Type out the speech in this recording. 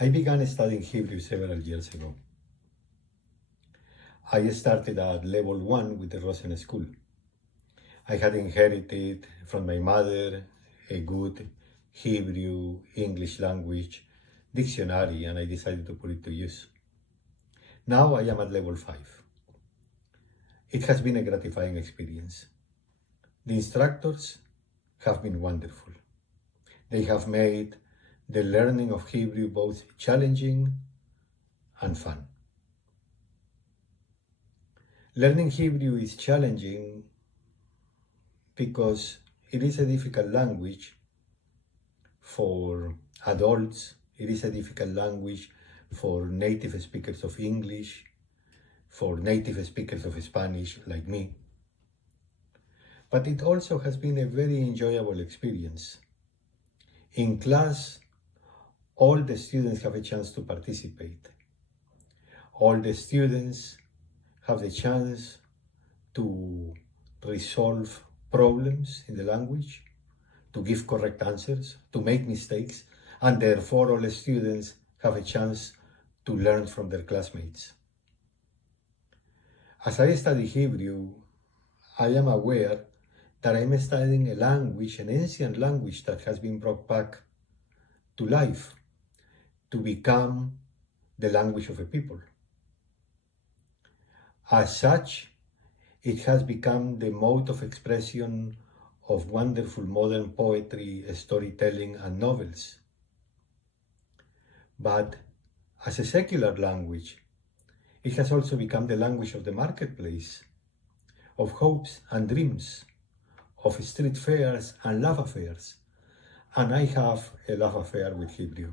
I began studying Hebrew several years ago. I started at level 1 with the Rosen school. I had inherited from my mother a good Hebrew English language dictionary, and I decided to put it to use. Now I am at level 5. It has been a gratifying experience. The instructors have been wonderful. They have made the learning of Hebrew both challenging and fun. Learning Hebrew is challenging because it is a difficult language for adults. It is a difficult language for native speakers of English, for native speakers of Spanish like me. But it also has been a very enjoyable experience. In class, all the students have a chance to participate. All the students have the chance to resolve problems in the language, to give correct answers, to make mistakes, and therefore all the students have a chance to learn from their classmates. As I study Hebrew, I am aware that I'm studying a language, an ancient language that has been brought back to life, to become the language of a people. As such, it has become the mode of expression of wonderful modern poetry, storytelling, and novels. But as a secular language, it has also become the language of the marketplace, of hopes and dreams, of street fairs and love affairs. And I have a love affair with Hebrew.